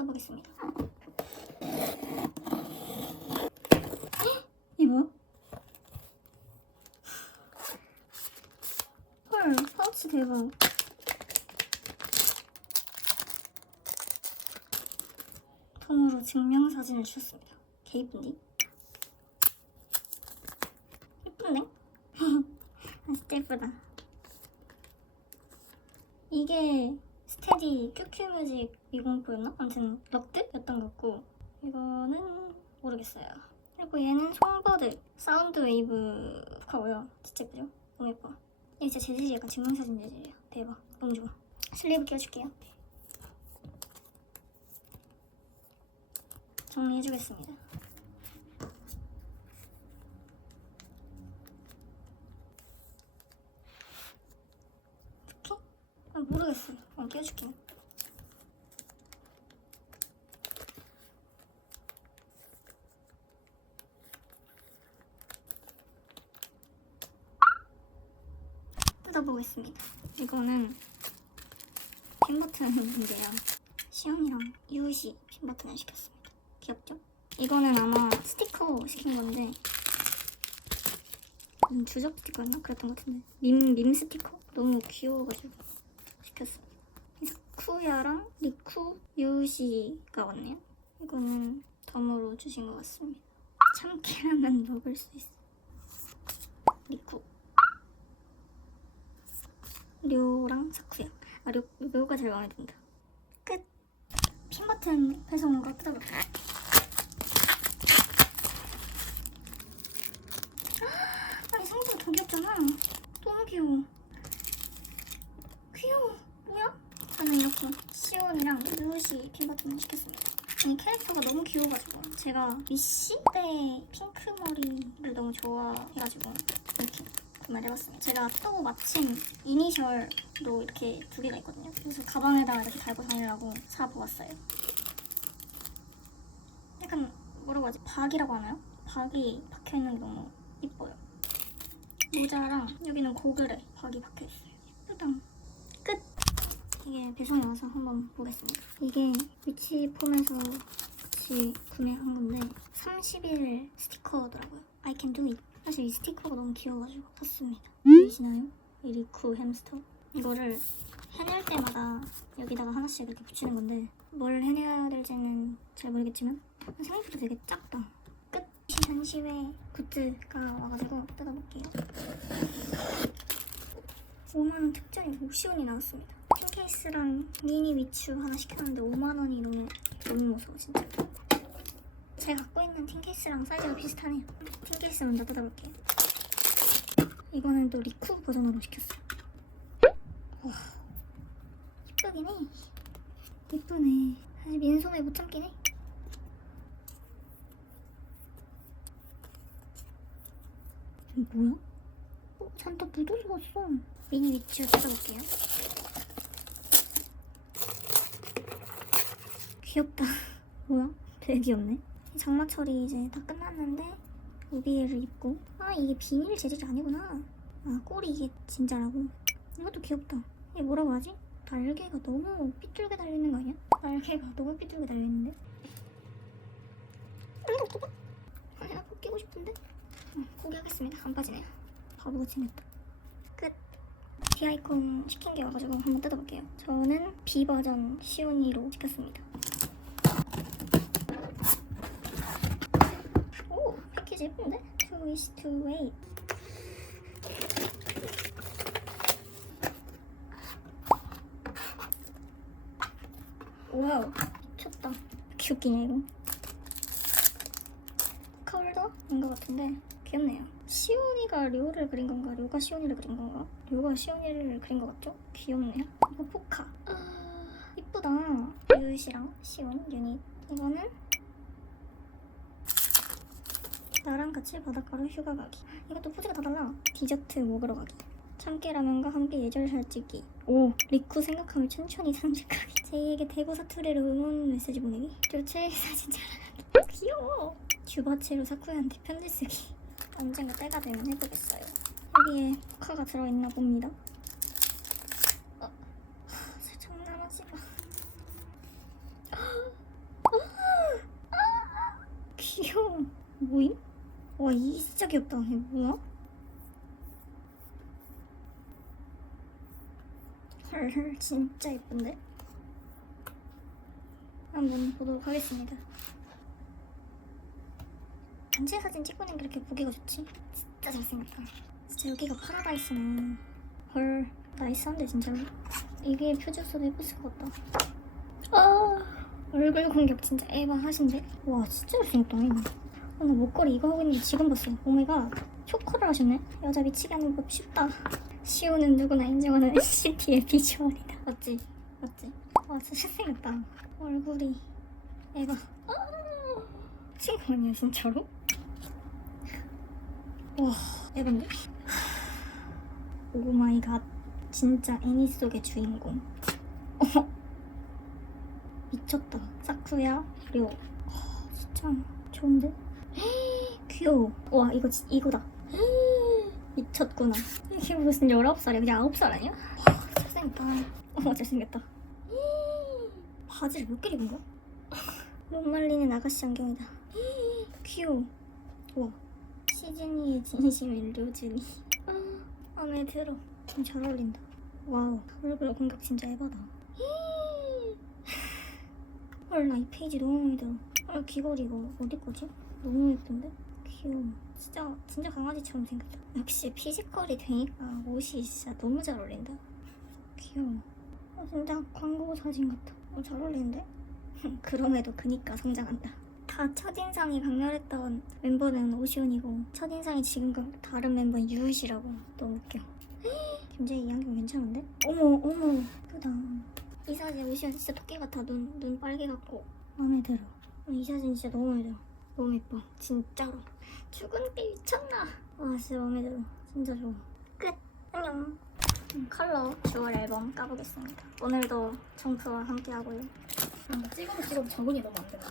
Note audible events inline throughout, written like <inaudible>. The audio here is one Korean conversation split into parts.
뜯어보겠습니다. 헉! 이게 뭐야? 헐, 파우치 대박. 폰으로 증명사진을 주셨습니다. 개 이쁜디? 이쁜데? 아, 진짜 예쁘다. 이게 스테디 큐큐뮤직 209였나? 아무튼 럭드였던 것 같고 이거는 모르겠어요. 그리고 얘는 송버드 사운드 웨이브 포카고요. 진짜 예쁘죠? 너무 예뻐. 이게 진짜 재질이 약간 증명사진 재질이에요. 대박. 너무 좋아. 슬리브 끼워줄게요. 정리해주겠습니다. 이렇게? 아, 모르겠어. 어, 끼워줄게. 뜯어보겠습니다. 이거는 핀 버튼인데요. 시연이랑 유시 핀 버튼을 시켰습니다. 귀엽죠? 이거는 아마 스티커 시킨 건데 음, 주적 스티커였나? 그랬던 것 같은데 밈, 밈 스티커? 너무 귀여워가지고 시켰습니다. 이 사쿠야랑 리쿠 유시가 왔네요. 이거는 덤으로 주신 것 같습니다. 참깨라면 먹을 수 있어. 리쿠 료랑 사쿠야. 아, 료, 료가 제일 마음에 든다. 끝. 핀 버튼 배송으로 뜯어볼게요. <gasps> 아니 더 귀엽잖아. 너무 귀여워. 귀여워. 뭐야? 저는 이렇게 시온이랑 핀 버튼을 시켰습니다. 이 캐릭터가 너무 귀여워가지고 제가 미시 때 핑크 머리를 너무 좋아해가지고 이렇게 구매를 해봤습니다. 제가 또 마침 이니셜도 이렇게 두 개가 있거든요. 그래서 가방에다 이렇게 달고 다니려고 사보았어요. 약간 뭐라고 하지? 박이라고 하나요? 박이 박혀있는 게 너무 이뻐요. 모자랑 여기는 고글에 박이 박혀있어요. 예쁘다. 끝! 이게 배송이 와서 한번 보겠습니다. 이게 위치 폼에서 같이 구매한 건데 30일 스티커더라고요. I can do it. 사실 이 스티커가 너무 귀여워가지고 샀습니다. 보이시나요? 이 리쿠 햄스터. 이거를 해낼 때마다 여기다가 하나씩 이렇게 붙이는 건데 뭘 해내야 될지는 잘 모르겠지만 생각보다 되게 작다. 끝! 전시회 굿즈가 와가지고 뜯어볼게요. 5만원 특전이 50원이 나왔습니다. 핀케이스랑 미니 위추 하나 시켰는데 5만원이 너무 너무 무서워 진짜. 제가 갖고 있는 틴케이스랑 사이즈가 비슷하네요. 틴케이스 먼저 뜯어볼게요. 이거는 또 리쿠 버전으로 시켰어요. 와, 이쁘긴 해. 이쁘네. 사실 민소매 못 참긴 해. 이거 뭐야? 어, 잔뜩 묻어서 왔어. 미니 위치 뜯어볼게요. 귀엽다. <laughs> 뭐야? 되게 귀엽네. 장마철이 이제 다 끝났는데 우비를 입고 아 이게 비닐 재질이 아니구나. 아 꼬리 이게 진짜라고. 이것도 귀엽다. 이게 뭐라고 하지? 날개가 너무 삐뚤게 달려있는 거 아니야? 날개가 너무 삐뚤게 달려있는데? 이거 어떡해? 아 내가 꼭 끼고 싶은데? 응, 포기하겠습니다. 안 빠지네요. 바보같이 생겼다. 끝. 디아이콘 시킨 게 와가지고 한번 뜯어볼게요. 저는 B 버전 시오니로 시켰습니다. 오 패키지 예쁜데? Wish to wait. 와우 미쳤다. 귀엽긴 해 이거. 컬러인 것 같은데 귀엽네요. 시온이가 료를 그린 건가? 료가 시온이를 그린 건가? 료가 시온이를 그린 것 같죠? 귀엽네요. 이거 포카. 아, 이쁘다. 유시랑 시온 유닛. 이거는 나랑 같이 바닷가로 휴가 가기. 이것도 포즈가 다 달라. 디저트 먹으러 가기. 참깨라면과 함께 예절 살찌기. 오, 리쿠 생각하면 천천히 산책하기. 제이에게 대구 사투리로 응원 메시지 보내기. 최애 사진 자랑하기. 귀여워. 주바체로 사쿠야한테 편지 쓰기. 언젠가 때가 되면 해보겠어요. 여기에 포카가 들어있나 봅니다. 어, 하, 살짝 남아지마. 뭐임? 와, 이 진짜 귀엽다. 이거 뭐야? 헐, 진짜 예쁜데? 한번 보도록 하겠습니다. 단체 사진 찍고 있는 게 이렇게 보기가 좋지? 진짜 잘생겼다. 진짜 여기가 파라다이스네. 헐, 나이스한데 진짜로. 이게 표지로서도 예뻤을 것 같다. 아, 얼굴 공격 진짜 에바 하신데? 와, 진짜 잘생겼다. 오늘 목걸이 이거 하고 있는 게 지금 봤어요. 오메가 초코를 하셨네. 여자 미치게 하는 법 쉽다. 시오는 누구나 인정하는 <laughs> NCT의 비주얼이다. 맞지? 맞지? 와, 진짜 잘생겼다. 얼굴이 에바. 아, 친구 아니야 진짜로? 와, 에반데? 오 마이 갓. 진짜 애니 속의 주인공. 어머. 미쳤다. 사쿠야, 료. 아, 진짜 좋은데? 귀여워. 와, 이거, 진- 이거다. <gasps> 미쳤구나. 이게 무슨 19살이야? 그냥 9살 아니야? 와, 잘생겼다. 어머, 잘생겼다. <gasps> 바지를 몇 개를 입은 거야? <laughs> 못 말리는 아가씨 안경이다. <gasps> 귀여워. 와. 시즈니의 진심인 료즈니. 아, 마음에 들어. 좀 잘 어울린다. 와우. 얼굴 공격 진짜 에바다. 헐, 나 이 페이지 너무 마음에. 아, 귀걸이 이거 어디 거지? 너무 예쁜데? 귀여워. 진짜, 진짜 강아지처럼 생겼다. 역시 피지컬이 되니까 옷이 진짜 너무 잘 어울린다. 귀여워. 어, 진짜 광고 사진 같아. 어, 잘 어울리는데? <laughs> 그럼에도 그니까 성장한다. 다 첫인상이 강렬했던 멤버는 오시온이고 첫인상이 지금과 다른 멤버는 유우시라고 너무 웃겨. <gasps> 김재희 이 안경 괜찮은데? 어머 어머 예쁘다. 이 사진 오시온 진짜 토끼 같아. 눈, 눈 빨개 같고 마음에 들어. 어, 이 사진 진짜 너무 마음에 들어. 너무 예뻐. 진짜로. 출근길 미쳤나? 와 진짜 마음에 들어. 진짜 좋아. 끝. 안녕. 음, 컬러 주얼 앨범 까보겠습니다. 오늘도 정프와 함께 하고요. 아, 찍어도 찍어도 적응이 너무 안 된다.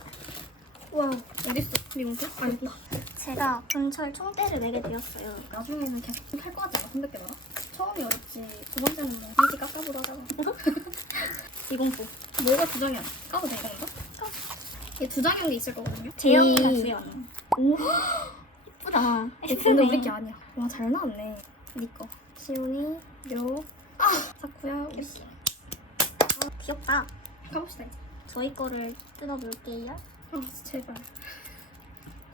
와, 어딨어? 리모컨? 아, 여기. 제가 분철 총대를 매게 되었어요. 나중에는 계속 할거 같지 않아? 300개나? 처음이 어렵지. 두 번째는 뭐. 이지 깎아보러 하자고. 이공포. <laughs> 뭐가 두 장이야? 까도 돼, 이건가? 장인 게 있을 거거든요? 제형이랑 이- 주연. 오. 예쁘다. 근데 우리 게 아니야. 와, 잘 나왔네. 니 거. 시온이, 료, 사쿠야, 우리. 아, 귀엽다. 가봅시다, 이제. 저희 거를 뜯어볼게요. 아, 제발.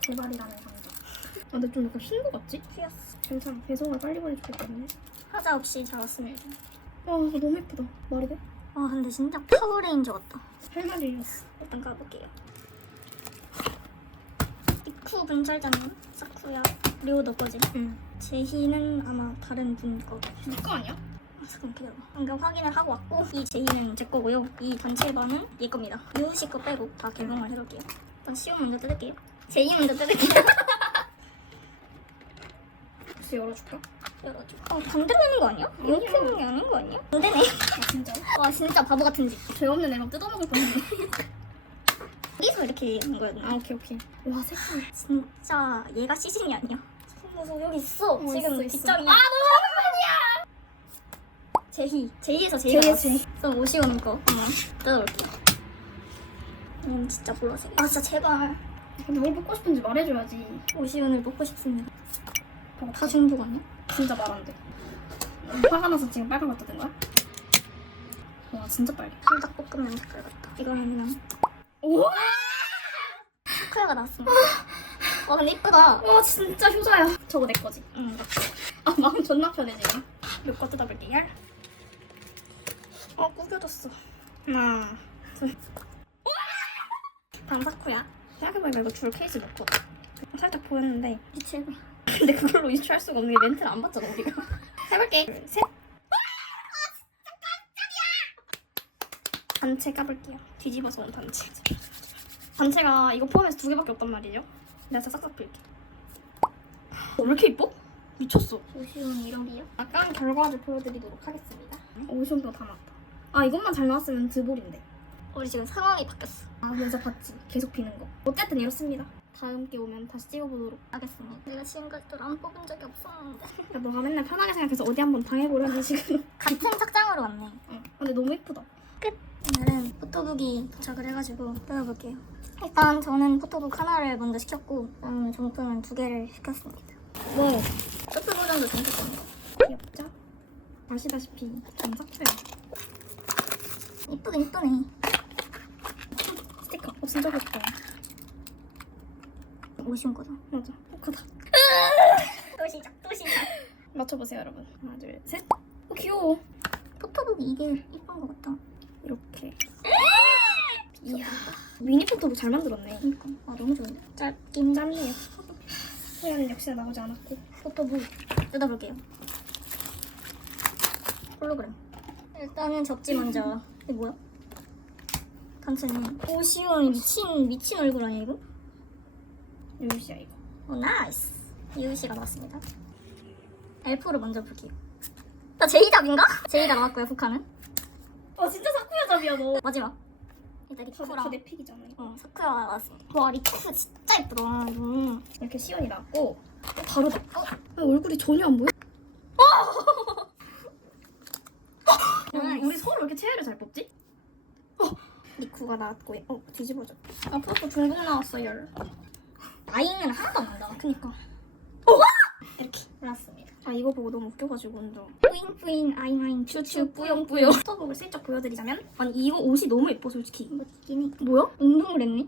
제발이라는 상자. 아, 근데 좀 약간 흰 거 같지? 휘었어. 괜찮아. 배송을 빨리 보내주기 때문에. 하자 없이 잘 왔습니다. 와, 이거 너무 예쁘다. 말이 돼? 아, 근데 진짜 파워레인저 같다. 할 말이 잃었어. 일단 가볼게요. 이쿠 분철자는 사쿠야. 료너 거지? 응. 제희는 아마 다른 분 거. 니거 아니야? 아, 잠깐 기다려. 방금 확인을 하고 왔고 이 제이는 제 거고요. 이 단체 반은 얘 겁니다. 유우씨 거 빼고 다 개봉을 해볼게요. 일단 시우 먼저 뜯을게요. 제이 먼저 뜯을게요. <laughs> 혹시 열어줄까? 열어줘. 어, 반대로 하는 거 아니야? 이렇게 하는 게 아닌 거 아니야? 안 되네. 아, 진짜? 와 진짜 바보 같은 짓. 죄 없는 애랑 뜯어먹을 뻔했네. <laughs> 어디서 이렇게 하는 거였나? 아, 오케이, 오케이. 와, 색깔. 진짜 얘가 시즌이 아니야. 무서 여기 있어. 어, 지금 있어. 뒷장이. 아 너무 오랜만이야. 제희. 제희에서 제희가 제희, 나왔어. 제희. 좀 오시오는 거 한번 뜯어볼게요. 음 진짜 보라색. 아 진짜 제발. 근데 뭘 먹고 싶은지 말해줘야지. 오시온을 먹고 싶습니다. 다 중복 아니야? 진짜 말 안 돼. 화가 나서 지금 빨간 거 뜯은 거야? 와, 진짜 빨개. 불닭볶음면 색깔 같다. 이거는 오! 크야가 나왔습니다. 와 근데 이쁘다. 와, 진짜 효자야. 저거 내 거지. 응. 아, 마음 존나 편해, 지금. 몇거 뜯어볼게요. 어 구겨졌어. 하나, 둘. 방사쿠야. 생각해보니까 이거 줄 케이스 몇 거다. 살짝 보였는데. 미칠배. 근데 그걸로 유출할 수가 없는 게 멘트를 안 봤잖아, 우리가. 해볼게. 둘, 셋. 단체 까볼게요. 뒤집어서 온 단체. 단체가 이거 포함해서 두 개밖에 없단 말이죠. 내가 진짜 싹싹 빌게. 어, 왜 이렇게 이뻐? 미쳤어. 오시온 1월이요? 아까 결과를 보여드리도록 하겠습니다. 오션도 다 나왔다. 아 이것만 잘 나왔으면 드볼인데. 우리 지금 상황이 바뀌었어. 아 먼저 봤지. 계속 비는 거. 어쨌든 이렇습니다. 다음 게 오면 다시 찍어보도록. 알겠습니다. 내가 지금까지 안 뽑은 적이 없었는데. 야, 너가 맨날 편하게 생각해서 어디 한번 당해보려는 지금. 같은 착장으로 왔네. 어. 근데 너무 예쁘다. 끝. 오늘은 포토북이 도착을 해가지고 뜯어볼게요. 일단 저는 포토북 하나를 먼저 시켰고 그다음에 정품은 두 개를 시켰습니다. 뭐 쇼트 버전도 정품입니다. 귀엽죠? 아시다시피 전 삭제야. 이쁘긴 이쁘네. <laughs> 스티커. 어 진짜 귀엽다. 오시온 거죠? 맞아. 포카다. <laughs> 또 시작, 또 시작. 맞춰보세요 여러분. 하나 둘 셋. 어 귀여워. 포토북이 이게 이쁜 것 같다. 이렇게. <gasps> 이야. 미니 포토북 잘 만들었네. 그러니까 아 너무 좋은데. 짧긴 짧. 짬이에요. 소리는 역시나 나오지 않았고. 포토북 뜯어볼게요. 홀로그램. 일단은 접지 먼저. 이게 뭐야? 단체는 오시온 미친 미친 얼굴 아니야 이거? 유시야 이거. 오 나이스. 이유씨가 나왔습니다. 엘프를 먼저 볼게요. 나 제이답인가? 제이답 나왔고요 북한은. 아 진짜 사 잡이야 너. 마지막. 일단 리쿠랑 다내 픽이잖아. 어 사쿠야 나왔습니다. 와 리쿠 진짜 예쁘다. 이거. 이렇게 시연이 났고 어, 다르다. 어? 왜 얼굴이 전혀 안 보여? <laughs> 나이스. 우리 서로 왜 이렇게 최애를 잘 뽑지? 리쿠가 나왔고 어 뒤집어져. 아 프로포 중국 나왔어요. 아잉은 하나도 안 난다. 그니까. 이렇게 나왔습 니다. 아 이거 보고 너무 웃겨가지고 완전. 뿌잉뿌잉 아잉아잉 추추 뿌용뿌용. 포토북을 슬쩍 보여드리자면 아니 이거 옷이 너무 예뻐 솔직히. 멋지긴 해. 뭐야? 운동을 했네?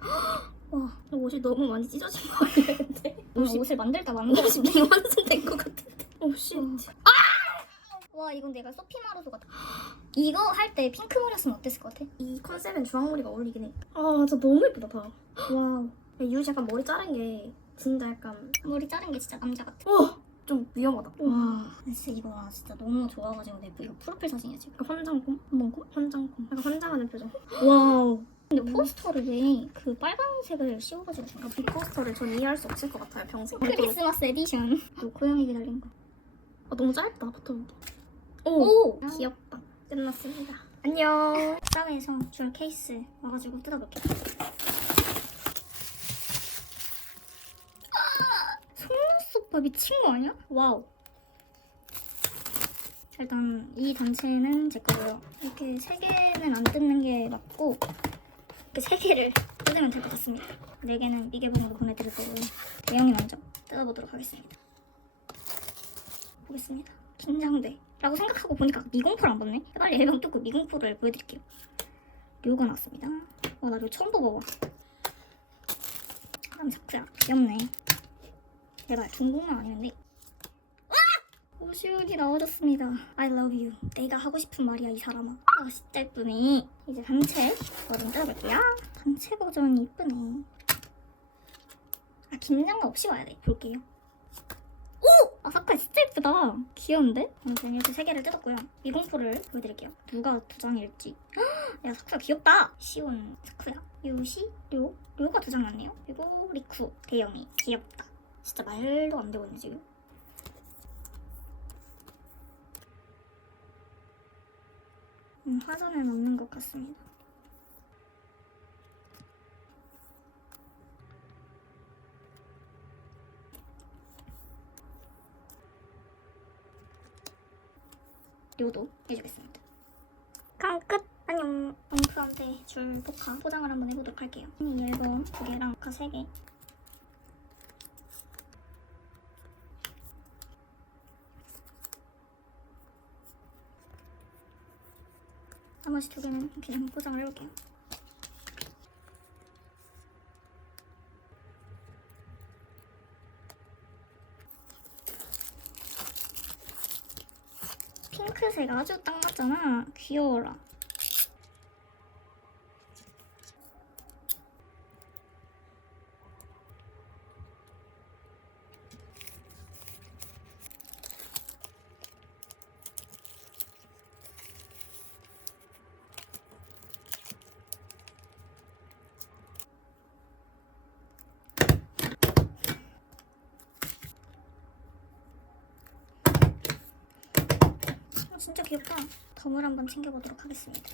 <gasps> 와 옷이 너무 많이 찢어진 거 아니야 근데? 옷이 옷을 만들 때 만들어 옷이 미완성된 것 같은데. 오 씨. 와 이건 내가 소피 마루소 같아 <gasps> 이거 할 때 핑크 머리였으면 어땠을 것 같아? 이 컨셉엔 주황머리가 어울리긴 해. 아 진짜 너무 예쁘다 다. 와우. 유씨 약간 머리 자른 게 진짜 약간 머리 자른 게 진짜 남자 같아 와. 좀 위험하다. 와. 진짜 이거 나 진짜 너무 좋아가지고 내 이거 프로필 사진이야 지금 약간 환장콤? 뭔가? 환장콤. 약간 환장하는 표정. 와우 근데 포스터를 왜 그 빨간색을 씌워가지고 준 거야? 이 포스터를 전 이해할 수 없을 것 같아요 평생. 크리스마스 에디션 또 고양이 기다린 거 아, 너무 짧다 포토북이. 오! 귀엽다. 끝났습니다. 안녕. 싸웨에서 줄 케이스 와가지고 뜯어볼게 속 봐 미친 거 아니야? 와우. 일단 이 단체는 제 거고요 이렇게 세 개는 안 뜯는 게 맞고 이렇게 세 개를 뜯으면 될 것 같습니다. 네 개는 미개봉으로 보내드릴 거고요 대형이 먼저 뜯어보도록 하겠습니다. 보겠습니다. 긴장돼. 라고 생각하고 보니까 미공포를 안 봤네? 빨리 앨범 뜯고 미공포를 보여드릴게요. 료가 나왔습니다. 와 나 료 처음 뽑아봐. 사람 자크야 귀엽네 제발 중국만 아니면 돼 오시훈이 나와줬습니다. I love you. 내가 하고 싶은 말이야 이 사람아. 아 진짜 예쁘네. 이제 단체 버전 뜯어볼게요. 단체 버전이 이쁘네. 아 긴장감 없이 와야 돼. 볼게요. 오! 아 사카 진짜 예쁘다. 귀여운데? 아무튼 이렇게 세 개를 뜯었고요. 미공포를 보여드릴게요. 누가 두 장일지. 야 사쿠야 귀엽다. 시온 사쿠야. 유시 료. 료가 두 장 났네요. 그리고 리쿠 대영이. 귀엽다 진짜 말도 안 되거든요 지금. 음, 화전은 없는 것 같습니다. 료도 해주겠습니다. 그럼 끝! 안녕! 엉크한테 줄 포카 포장을 한번 해보도록 할게요. 이 앨범 두 개랑 포카 세 개. 나머지 두 개는 그냥 포장을 해볼게요. 핑크색 아주 딱 맞잖아. 귀여워라 어, 진짜 귀엽다. 덤을 한번 챙겨보도록 하겠습니다.